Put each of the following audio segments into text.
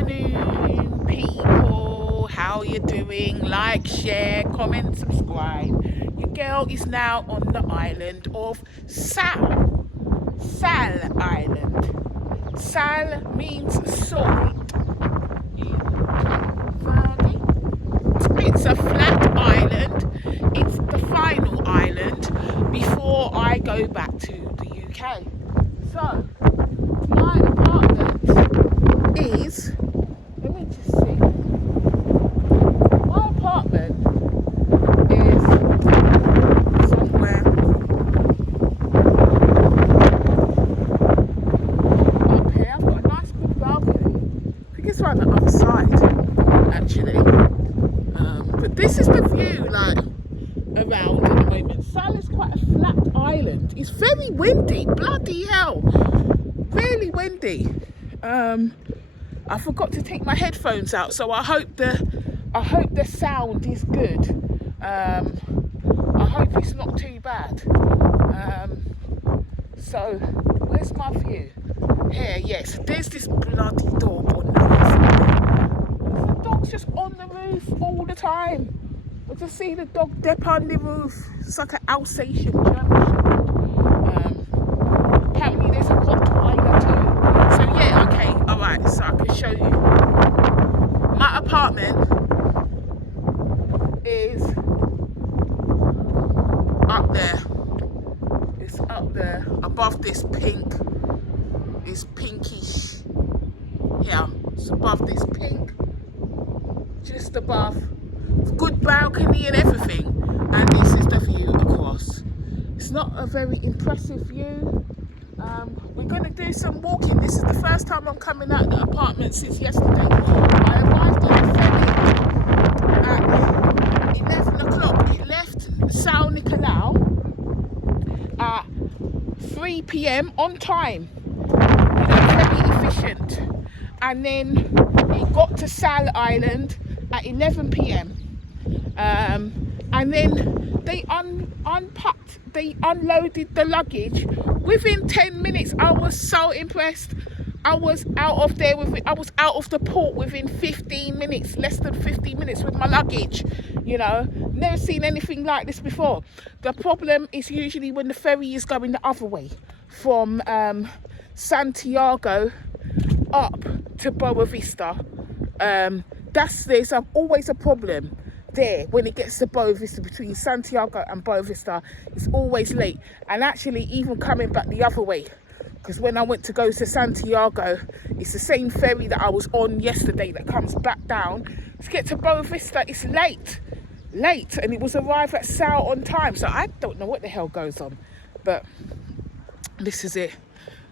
afternoon, people. How you doing? Like, share, comment, subscribe. Your girl is now on the island of Sal. Sal Island. Sal means salt. It's a flat island. It's the final island before I go back to the UK. So, my apartment is, let me just see. My apartment is somewhere up here. I've got a nice big balcony. I think it's around the other side, actually. But this is the view, like, around at the moment. Sal is quite a flat island. It's very windy, bloody hell. Really windy. I forgot to take my headphones out, so I hope the sound is good. I hope it's not too bad. So where's my view? Here, yes. There's this bloody dog on the roof. The dog's just on the roof all the time. I just see the dog dip on the roof. It's like an Alsatian German Shepherd. Apparently there's a Rottweiler too. So yeah, okay, alright, so I can show you. My apartment is up there. It's up there, above this pink. It's pinkish. Yeah, it's above this pink. Just above. Good balcony and everything. And this is the view across. It's not a very impressive view. We're going to do some walking. This is the first time I'm coming out of the apartment since yesterday. I arrived on the ferry at 11 o'clock. It left São Nicolau at 3 p.m. on time. Very efficient. And then it got to Sal Island at 11 p.m. And then they unpacked, they unloaded the luggage within 10 minutes. I was so impressed. I was out of there I was out of the port within 15 minutes, less than 15 minutes with my luggage. You know, never seen anything like this before. The problem is usually when the ferry is going the other way from Santiago up to Boa Vista. There's always a problem there when it gets to Boa Vista. Between Santiago and Boa Vista, it's always late. And actually even coming back the other way, because when I went to go to Santiago, it's the same ferry that I was on yesterday that comes back down. To get to Boa Vista, it's late, and it was arrive at Sal on time. So I don't know what the hell goes on, but this is it.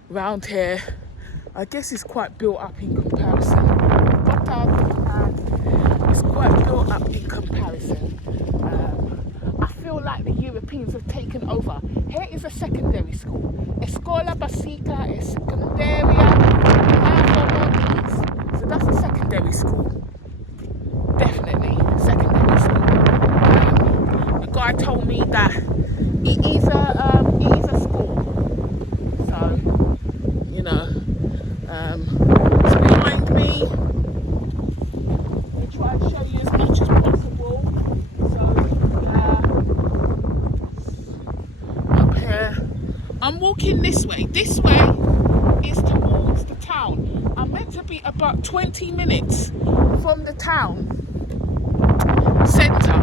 Round here, I guess it's quite built up in comparison. It's quite built up in comparison. I feel like the Europeans have taken over. Here is a secondary school. Escola Básica e Secundaria. So that's a secondary school. Definitely secondary school. The guy told me that it is a school. So, you know, so behind me, try to show you as much as possible. So up here, I'm walking this way. This way is towards the town. I'm meant to be about 20 minutes from the town centre.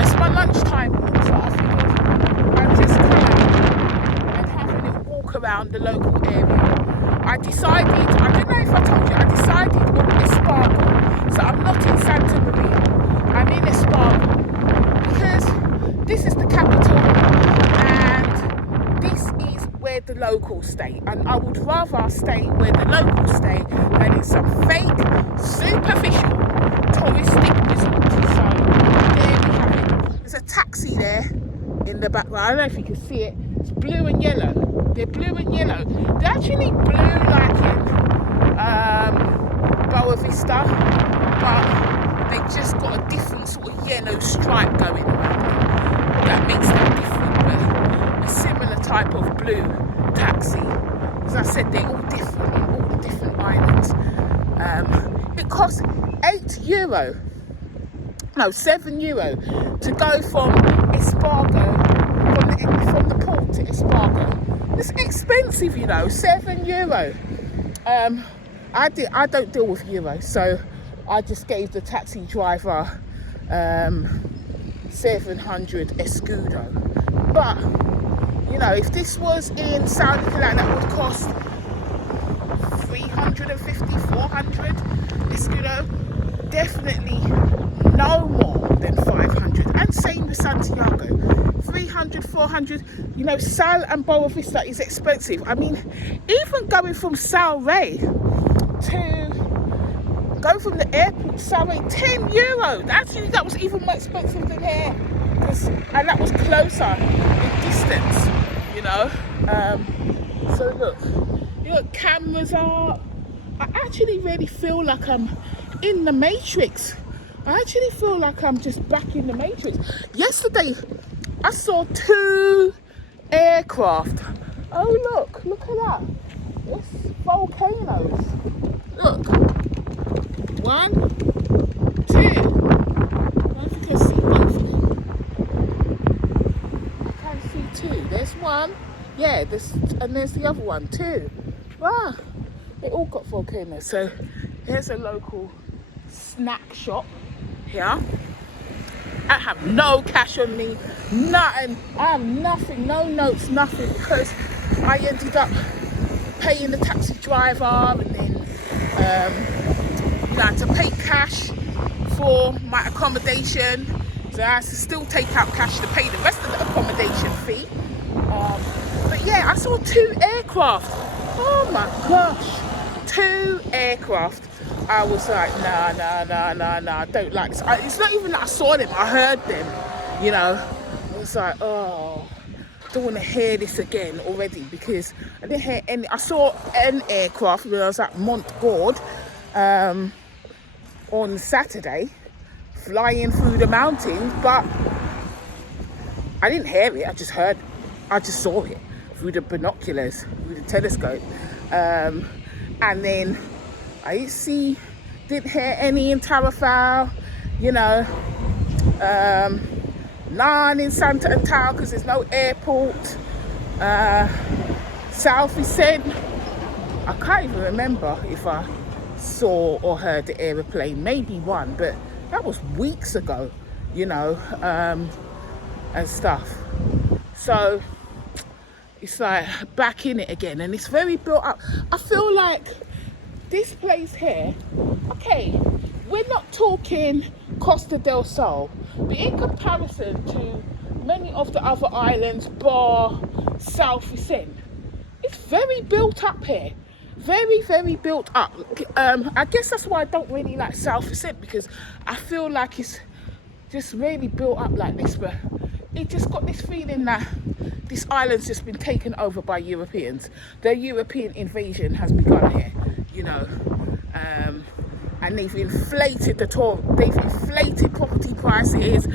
It's my lunchtime walk, so I figured I'd just come out and have a little walk around the local area. I don't know if I told you, I decided on Espargos. So I'm not in Santa Maria, I'm in Espargos, because this is the capital and this is where the locals stay. And I would rather stay where the locals stay than in some fake, superficial, touristic resort. So there we have it. There's a taxi there in the background. I don't know if you can see it. It's blue and yellow. They're blue and yellow. They're actually blue like in Boa Vista, but they just got a different sort of yellow stripe going around them. That makes them different, but a similar type of blue taxi. As I said, they're all different on all the different islands. it cost €8, no, €7 to go from Espargo, from the port to Espargo. It's expensive, you know, €7. I don't deal with euros, so I just gave the taxi driver 700 escudo. But you know, if this was in Saudi, that would cost 350, 400 escudo. Definitely no more than 500. And same with Santiago, 300, 400. You know, Sal and Boa Vista is expensive. I mean, even going from Sal Rey to go from the airport to Sal Rey, €10. Actually, that was even more expensive than here, and that was closer in distance. You know, so look, you know, cameras are. I actually really feel like I'm in the Matrix. I actually feel like I'm just back in the Matrix. Yesterday, I saw 2 aircraft. Oh look at that. It's volcanoes. Look, 1, 2. I don't know if you can see both of them. I can see 2. There's 1. Yeah, and there's the other one, 2. Wow, they all got volcanoes. So here's a local snack shop here. I have no cash on me, nothing. I have nothing, no notes, nothing, because I ended up paying the taxi driver, and then you know, I had to pay cash for my accommodation. So I had to still take out cash to pay the rest of the accommodation fee. But yeah, I saw 2 aircraft. Oh my gosh, 2 aircraft. I was like, nah, I don't like this. It's not even that I saw them, I heard them, you know. I was like, oh, I don't want to hear this again already, because I didn't hear any. I saw an aircraft when I was at Montgord on Saturday, flying through the mountains, but I didn't hear it, I just saw it through the binoculars, through the telescope. And then I didn't hear any in Tarrafal, you know, none in Santa Antal because there's no airport. South Vicente, I can't even remember if I saw or heard the aeroplane, maybe one, but that was weeks ago, you know, and stuff. So it's like back in it again, and it's very built up. I feel like this place here, okay, we're not talking Costa del Sol, but in comparison to many of the other islands, bar South Vicente, it's very built up here. Very, very built up. I guess that's why I don't really like South Vicente, because I feel like it's just really built up like this, but it just got this feeling that this island's just been taken over by Europeans. The European invasion has begun here, you know, and they've inflated they've inflated property prices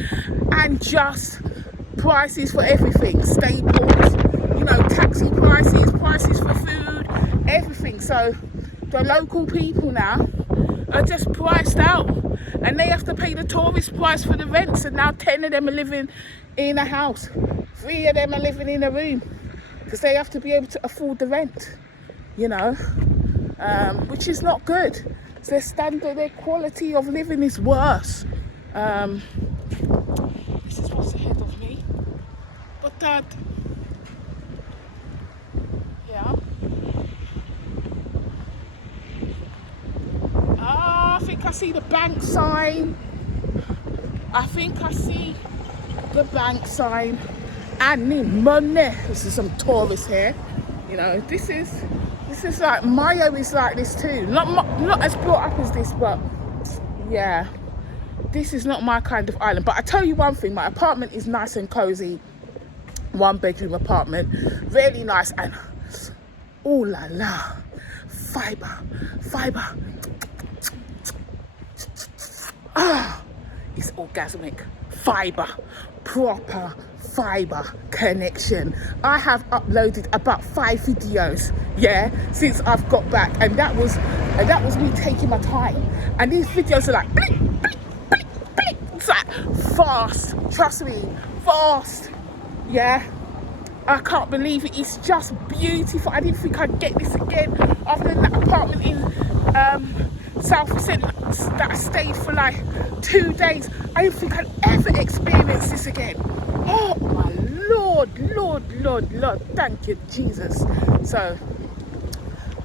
and just prices for everything, staples, you know, taxi prices, prices for food, everything. So the local people now are just priced out, and they have to pay the tourist price for the rents, and now 10 of them are living in a house, 3 of them are living in a room, because they have to be able to afford the rent, you know, which is not good. So their standard, their quality of living is worse. This is what's ahead of me. But Dad, yeah. I think I see the bank sign. I think I see the bank sign. I need money. This is some tourists here. You know, this is like, Mayo is like this too. Not as brought up as this, but yeah, this is not my kind of island. But I tell you one thing, my apartment is nice and cozy. 1-bedroom apartment, really nice, and oh la la, fiber. It's orgasmic. Fiber, proper fiber connection. I have uploaded about 5 videos, yeah, since I've got back, and that was And that was me taking my time. And these videos are like, blink, blink, blink, blink. It's like fast, trust me, fast. Yeah, I can't believe it. It's just beautiful. I didn't think I'd get this again after that apartment in South East that I stayed for like 2 days. I didn't think I'd ever experience this again. Oh my Lord, Lord, Lord, Lord, thank you, Jesus. So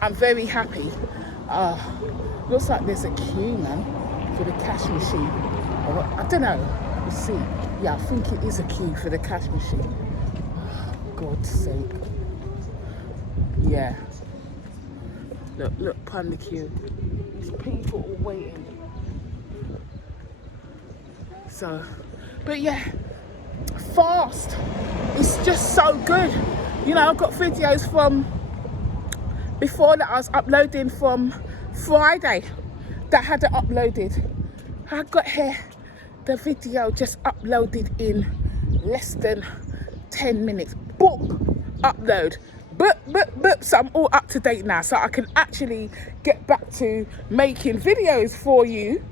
I'm very happy. Looks like there's a queue, man, for the cash machine. I don't know, we'll see. Yeah, I think it is a queue for the cash machine. God's sake. Yeah. Look, upon the queue. There's people all waiting. So, but yeah, fast. It's just so good. You know, I've got videos from before that I was uploading from Friday that hadn't uploaded. I got here, the video just uploaded in less than 10 minutes. Book, upload. But so I'm all up to date now, so I can actually get back to making videos for you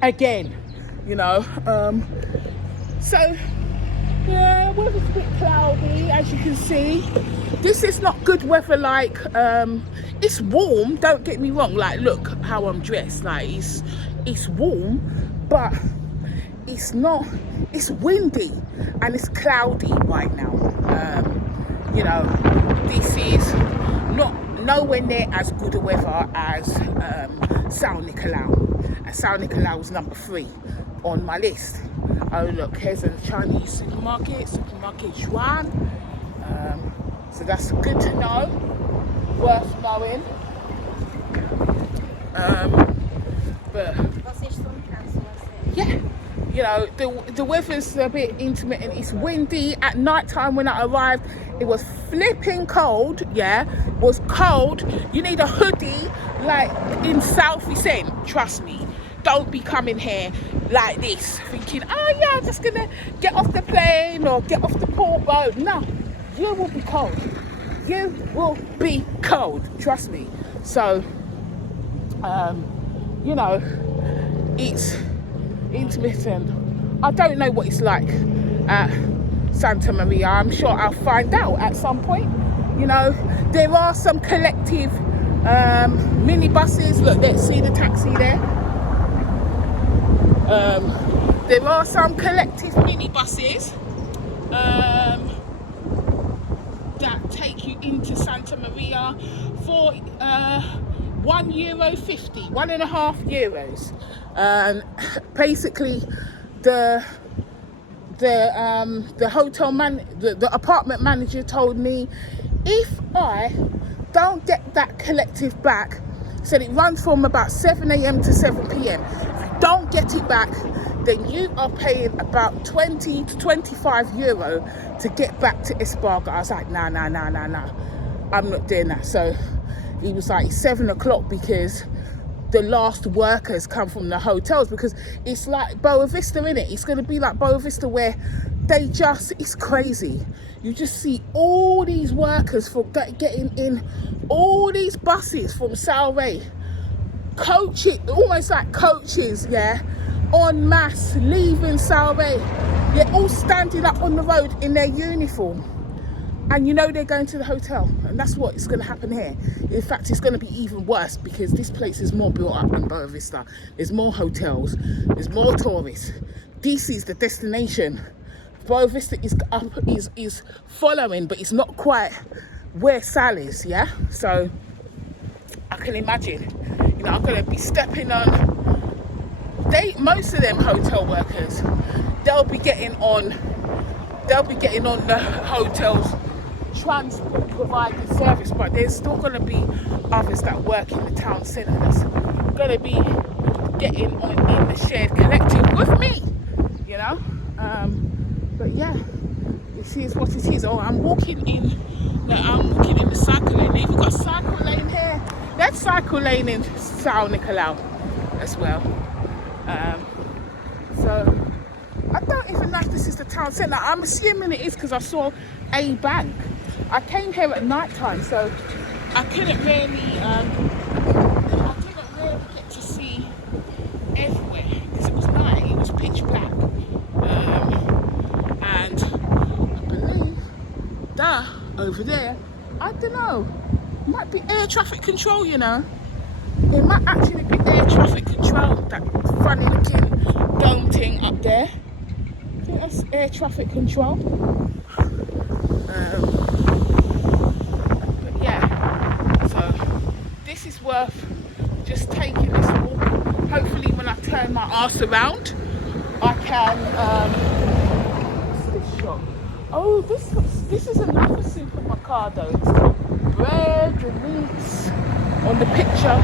again, you know. So yeah, weather's a bit cloudy, as you can see. This is not good weather. Like it's warm, don't get me wrong, like look how I'm dressed, like it's warm, but it's not, it's windy and it's cloudy right now. You know, this is not nowhere near as good a weather as Sal Nicolau. And Sal Nicolau was number 3 on my list. Oh look, here's a Chinese supermarket Yuan. So that's good to know, worth knowing. But yeah, you know, the weather's a bit intermittent. It's windy. At night time when I arrived, it was flipping cold. Yeah, it was cold. You need a hoodie, like in South East End, trust me. Don't be coming here like this thinking, oh yeah, I'm just gonna get off the plane or get off the port boat. No, you will be cold. You will be cold, trust me. So you know, it's intermittent. I don't know what it's like at Santa Maria. I'm sure I'll find out at some point. You know, there are some collective minibuses. Look, let's see the taxi there. There are some collective minibuses that take you into Santa Maria for €1.50, €1.50. Basically, the hotel the apartment manager told me if I don't get that collective back, said it runs from about 7 a.m. to 7 p.m. If you don't get it back, then you are paying about 20 to 25 euro to get back to Espargos. I was like, nah, I'm not doing that. So he was like, 7 o'clock because the last workers come from the hotels, because it's like Boa Vista, innit? It's going to be like Boa Vista where they just, it's crazy. You just see all these workers from getting in all these buses from Salve, coaches, almost like coaches, yeah, en masse, leaving Salve. They're all standing up on the road in their uniform. And you know they're going to the hotel, and that's what is going to happen here. In fact, it's going to be even worse because this place is more built up than Boa Vista. There's more hotels, there's more tourists. This is the destination. Boa Vista is following, but it's not quite where Sal is, yeah? So I can imagine, you know, I'm going to be stepping on, most of them hotel workers, they'll be getting on the hotels transport provided service, but there's still going to be others that work in the town centre that's going to be getting on in the shared collective with me, you know. But yeah, this is what it is. Oh, I'm walking in the cycle lane. If you've got a cycle lane here, that's cycle lane in Sal Nicolau as well. So I don't even know if this is the town centre. I'm assuming it is because I saw a bank. I came here at night time, so I couldn't really be air traffic control, you know. It might actually be air traffic control, that funny looking dome thing up there. I think that's air traffic control. But yeah, so this is worth just taking this walk. Hopefully when I turn my arse around, I can, what's this shop? Oh, this is another supermercado. It's got bread and meats on the picture.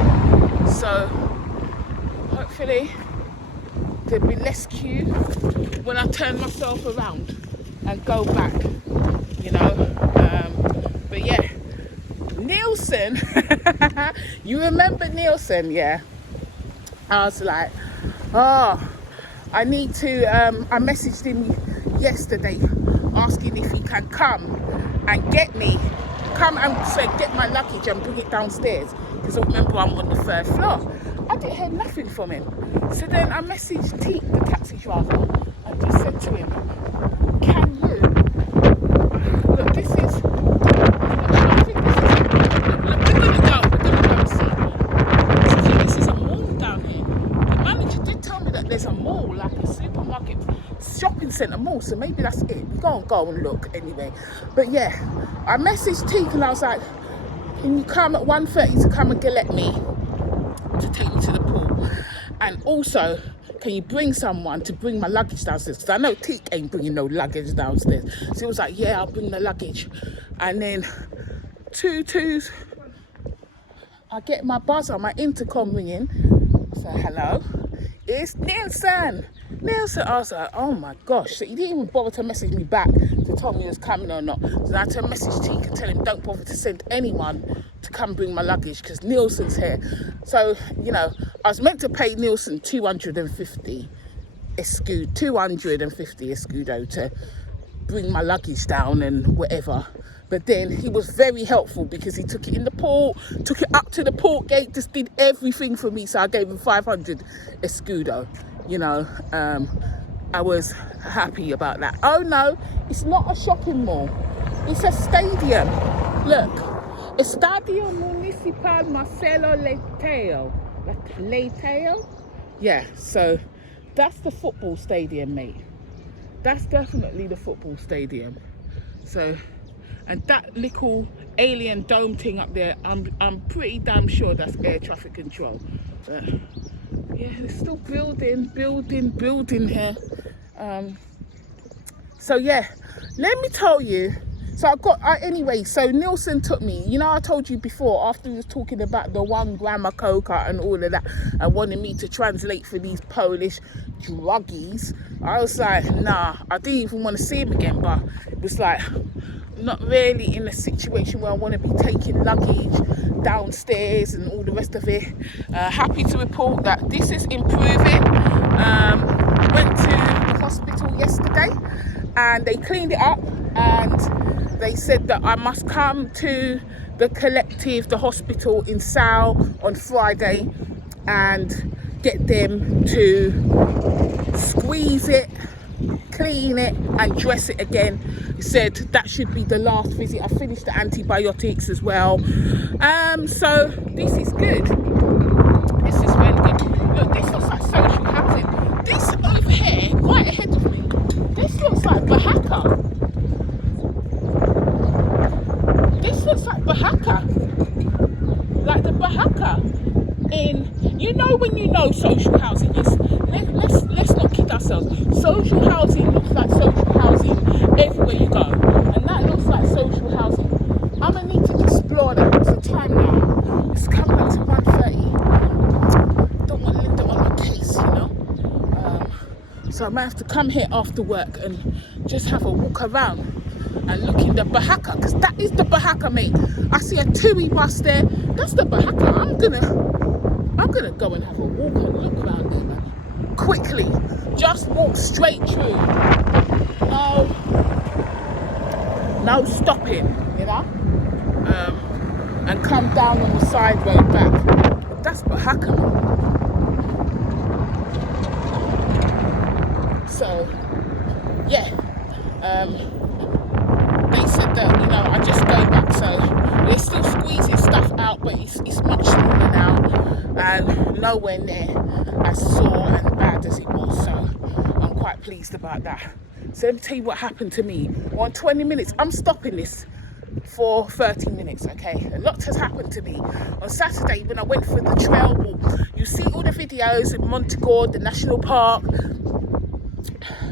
So hopefully there'll be less queue when I turn myself around and go back, you know. But yeah, Nielsen, you remember Nielsen? Yeah. I was like, oh, I need to, I messaged him yesterday asking if he can come and get my luggage and bring it downstairs, because remember I'm on the 3rd floor. I didn't hear nothing from him. So then I messaged Teak, the taxi driver, and just said to him, can you, look, this is, I think this is, look, we're gonna go and see. This is a mall down here. The manager did tell me that there's a mall, like a supermarket, shopping centre mall, so maybe that's it. Go and look anyway. But yeah, I messaged Teak and I was like, can you come at 1:30 to come and collect me, to take me to the pool? And also, can you bring someone to bring my luggage downstairs? Because I know Teak ain't bringing no luggage downstairs. So he was like, yeah, I'll bring the luggage. And then twos, I get my buzzer, my intercom ringing. So hello, it's Nielsen. I was like, oh my gosh. So he didn't even bother to message me back to tell me he was coming or not. So I had to message Teak and tell him don't bother to send anyone to come bring my luggage because Nielsen's here. So, you know, I was meant to pay Nielsen 250 escudo to bring my luggage down and whatever. But then he was very helpful because he took it in the port, took it up to the port gate, just did everything for me. So I gave him 500 escudo. You know, I was happy about that. Oh no, it's not a shopping mall. It's a stadium. Look, Estadio Municipal Marcelo Leitao. Yeah, so that's the football stadium, mate. That's definitely the football stadium. So, and that little alien dome thing up there, I'm pretty damn sure that's air traffic control. But yeah, they're still building here. So yeah, let me tell you. So anyway, so Nielsen took me, you know, I told you before, after he was talking about the 1 gram of coca and all of that, and wanted me to translate for these Polish druggies. I was like, nah, I didn't even want to see him again, but it was like, not really in a situation where I want to be taking luggage downstairs and all the rest of it. Happy to report that this is improving. Went to the hospital yesterday and they cleaned it up, and they said that I must come to the collective, the hospital in Sal on Friday, and get them to squeeze it, clean it and dress it again. He said that should be the last visit. I finished the antibiotics as well. So this is good. This is really good. Look, this looks like social housing. This over here, right ahead of me, this looks like Bahaka. This looks like Bahaka. Like the Bahaka in, you know, when you know social housing is, let's not kid ourselves. Social housing looks like social housing everywhere you go, and that looks like social housing. I'm gonna need to explore that. What's the time now? It's coming up to 1:30. Don't want Linda on my case, you know. So I might have to come here after work and just have a walk around and look in the Bahaka, because that is the Bahaka, mate. I see a TUI bus there. That's the Bahaka. I'm gonna go and have a walk and look around there, man. Quickly, just walk straight through. No stopping, you know. And come down on the side road back. That's Bahaka. So, yeah. They said that, you know, I just go back, so they're still squeezing stuff out but it's much smaller now and nowhere near as sore and bad as it was. So I'm quite pleased about that. So let me tell you what happened to me. On 20 minutes, I'm stopping this for 30 minutes, okay? A lot has happened to me. On Saturday, when I went for the trail walk, you see all the videos in Montagord, the national park.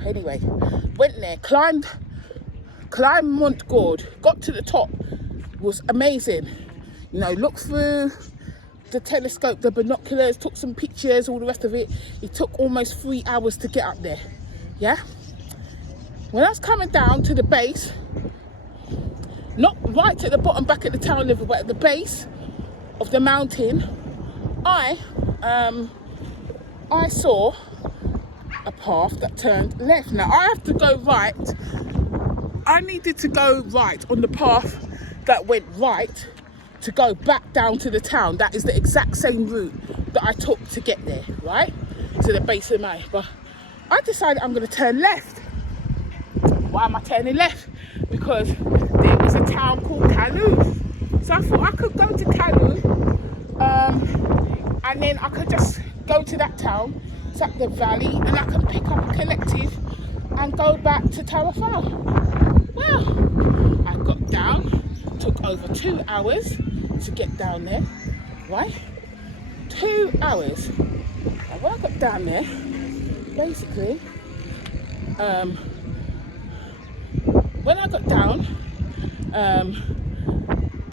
Anyway, went there, climbed Montagord, got to the top. It was amazing. You know, looked through the telescope, the binoculars, took some pictures, all the rest of it. It took almost 3 hours to get up there, yeah? When I was coming down to the base, not right at the bottom back at the town level, but at the base of the mountain, I saw a path that turned left. Now I have to go right. I needed to go right on the path that went right to go back down to the town. That is the exact same route that I took to get there, right? To the base of the mountain. But I decided I'm going to turn left. Why am I turning left? Because there was a town called Kalu. So I thought I could go to Kalu and then I could just go to that town, it's up the valley, and I could pick up a collective and go back to Tarafal. Well, I got down, took over 2 hours to get down there, right? 2 hours. And when I got down there, basically, when I got down,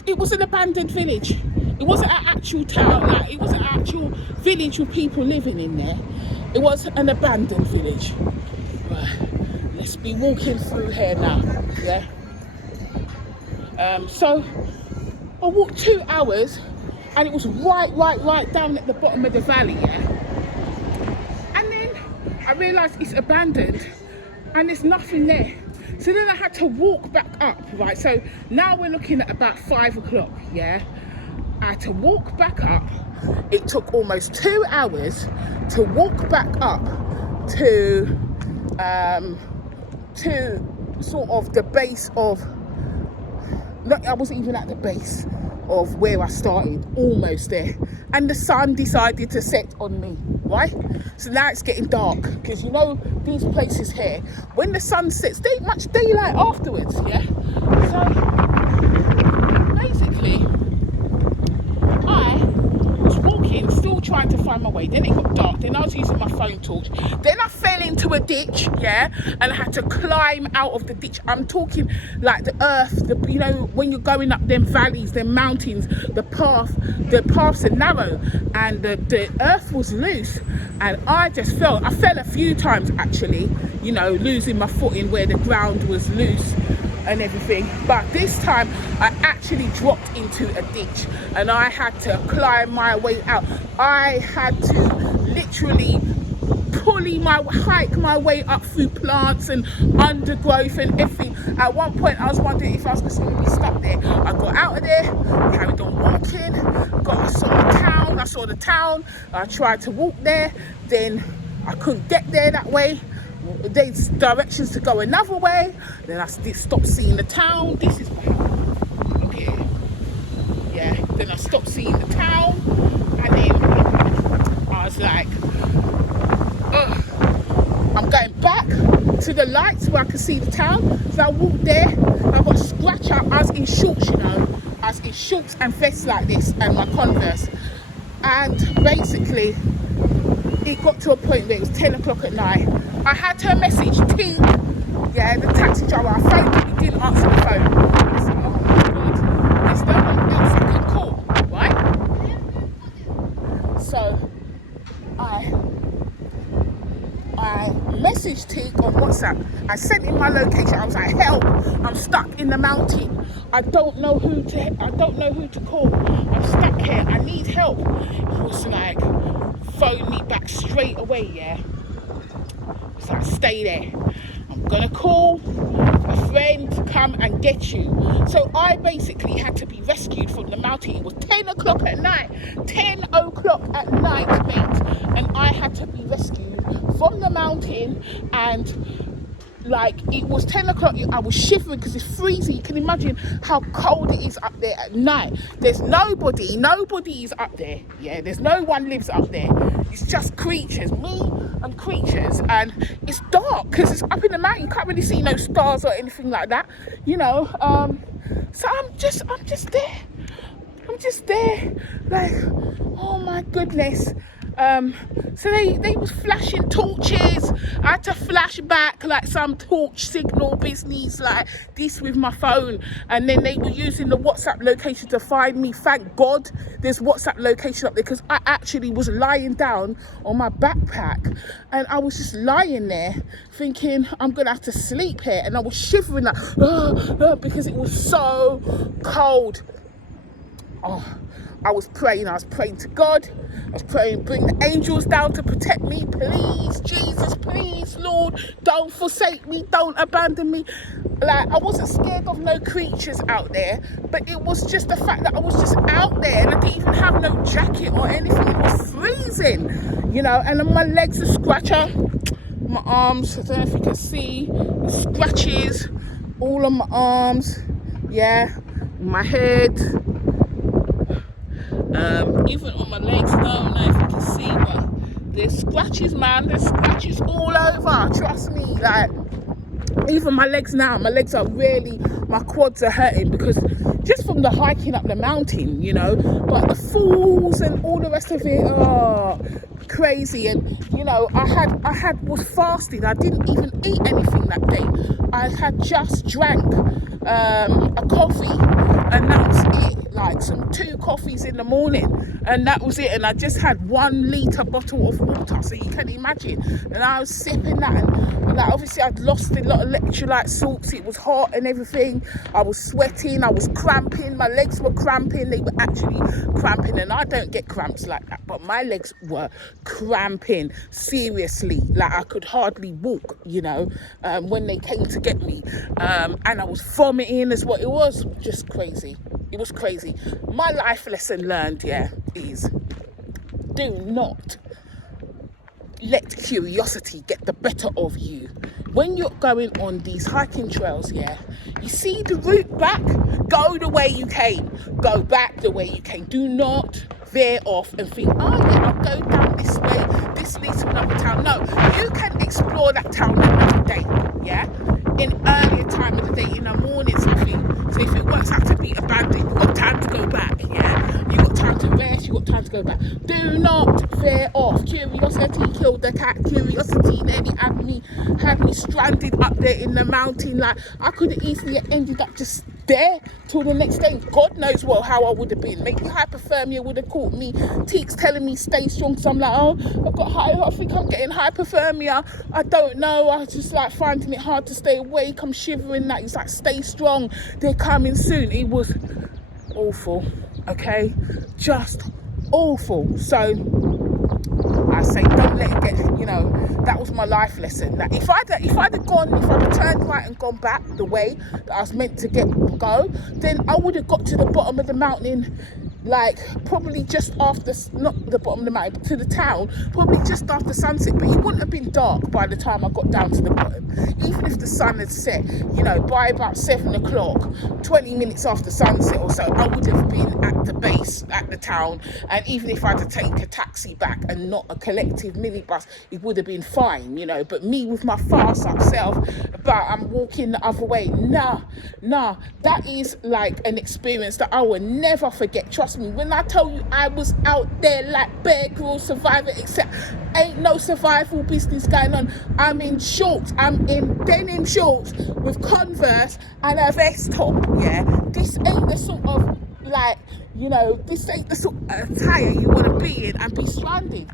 it was an abandoned village. It wasn't an actual town, like it wasn't an actual village with people living in there. It was an abandoned village. Right, let's be walking through here now, yeah? So I walked 2 hours and it was right down at the bottom of the valley, yeah? And then I realised it's abandoned and there's nothing there. So then I had to walk back up, right? So now we're looking at about 5 o'clock, yeah? I had to walk back up. It took almost 2 hours to walk back up to sort of the base of, no, I wasn't even at the base of where I started, almost there. And the sun decided to set on me, right? So now it's getting dark, because you know these places here, when the sun sets, there ain't much daylight afterwards, yeah? So basically, I was walking, still trying to find my way. Then it got dark, then I was using my phone torch. Then I fell into a ditch, yeah? And I had to climb out of the ditch. I'm talking like the earth, you know, when you're going up them valleys, them mountains, the paths are narrow and the earth was loose. And I just fell. I fell a few times actually, you know, losing my footing where the ground was loose and everything, but this time I actually dropped into a ditch and I had to climb my way out. I had to literally hike my way up through plants and undergrowth and everything. At one point I was wondering if I was just going to be stuck there. I got out of there, carried on walking, I saw the town, I tried to walk there, then I couldn't get there that way. There's directions to go another way. Then I stopped seeing the town. This is what happened. Okay. Yeah. Then I stopped seeing the town, and then I was like, I'm going back to the lights where I could see the town. So I walked there. I got scratched out. I was in shorts, you know. I was in shorts and vests like this, and my Converse. And basically, it got to a point where it was 10 o'clock at night. I had her message, T, yeah, the taxi driver. I phoned him, he didn't answer the phone. I said, oh my God, there's no one else I can call, right? So I messaged T on WhatsApp. I sent him my location. I was like, help, I'm stuck in the mountain. I don't know who to call. I'm stuck here, I need help. He was like, phone me back straight away, yeah? So I stay there. I'm gonna call a friend to come and get you. So I basically had to be rescued from the mountain. It was 10 o'clock at night. 10 o'clock at night, mate. And I had to be rescued from the mountain and like it was 10 o'clock. I was shivering because it's freezing. You can imagine how cold it is up there at night. There's nobody is up there. Yeah, there's no one lives up there. It's just creatures, me and creatures, and it's dark because it's up in the mountain. You can't really see no stars or anything like that, you know. So I'm just there. I'm just there, like, oh my goodness. So they was flashing torches. I had to flash back like some torch signal business like this with my phone, and then they were using the WhatsApp location to find me. Thank God there's WhatsApp location up there, because I actually was lying down on my backpack and I was just lying there thinking I'm gonna have to sleep here, and I was shivering like because it was so cold. Oh, I was praying to God. I was praying, bring the angels down to protect me, please, Jesus, please, Lord, don't forsake me, don't abandon me. Like, I wasn't scared of no creatures out there, but it was just the fact that I was just out there and I didn't even have no jacket or anything. It was freezing, you know, and then my legs are scratcher, my arms, I don't know if you can see, the scratches all on my arms, yeah, my head. Even on my legs, I don't know if you can see, but there's scratches, man. There's scratches all over, trust me. Like, even my legs now, my legs are really, my quads are hurting because just from the hiking up the mountain, you know. But the falls and all the rest of it, oh, crazy. And you know, I was fasting. I didn't even eat anything that day. I had just drank a coffee, and that was it. Like some 2 coffees in the morning, and that was it. And I just had 1 litre bottle of water, so you can imagine. And I was sipping that, and like, obviously I'd lost a lot of electrolyte salts. It was hot and everything. I was sweating, I was cramping, my legs were cramping. They were actually cramping, and I don't get cramps like that, but my legs were cramping seriously. Like, I could hardly walk, you know, when they came to get me, and I was vomiting as well. It was just crazy. It was crazy. My life lesson learned, yeah, is do not let curiosity get the better of you. When you're going on these hiking trails, yeah, you see the route back, go the way you came. Go back the way you came. Do not veer off and think, oh yeah, I'll go down this way. This leads to another town. No, you can explore that town another day, yeah? In earlier time of the day, in the morning, something. So if it works out to be abandoned, you've got time to go back, yeah? You've got time to rest, you've got time to go back. Do not veer off. Curiosity killed the cat. Curiosity nearly had me stranded up there in the mountain. Like, I could have easily ended up just there till the next day. God knows how I would have been. Maybe hypothermia would have caught me. Teeks telling me stay strong, so I'm like, oh, I think I'm getting hypothermia. I don't know. I was just like finding it hard to stay awake. I'm shivering. That it's like, stay strong, they're coming soon. It was awful, okay, just awful. So I say, don't let it get, you know, that was my life lesson. That if I'd turned right and gone back the way that I was meant to go, then I would have got to the bottom of the mountain, like probably just after, not the bottom of the mountain, but to the town, probably just after sunset. But it wouldn't have been dark by the time I got down to the bottom. Even if the sun had set, you know, by about 7 o'clock, 20 minutes after sunset or so, I would have been at the base, at the town. And even if I had to take a taxi back and not a collective minibus, it would have been fine, you know. But me with my fast up self, but I'm walking the other way, nah, that is like an experience that I will never forget. Trust me, when I tell you I was out there like Bear Grylls Survivor, except ain't no survival business going on. I'm in shorts, I'm in denim shorts with Converse and a vest top, yeah. This ain't the sort of, like, you know, this ain't the sort of attire you want to be in and be stranded.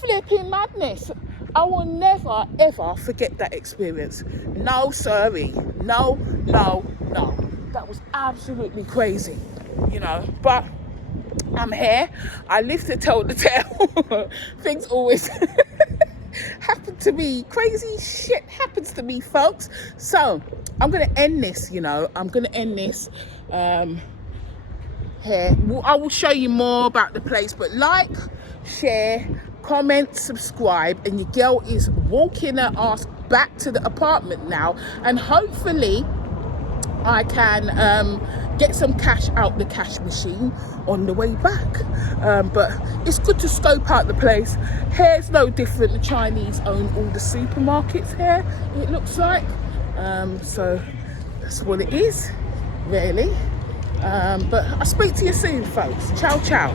Flipping madness. I will never ever forget that experience. No sorry, no. That was absolutely crazy, you know. But I'm here. I live to tell the tale. Things always happen to me. Crazy shit happens to me, folks. So I'm gonna end this, you know. I'm gonna end this here. I will show you more about the place, but like, share, comment, subscribe, and your girl is walking her ass back to the apartment now, and hopefully I can get some cash out the cash machine on the way back. But it's good to scope out the place. Here's no different. The Chinese own all the supermarkets here, it looks like. So that's what it is, really. But I'll speak to you soon, folks. Ciao, ciao.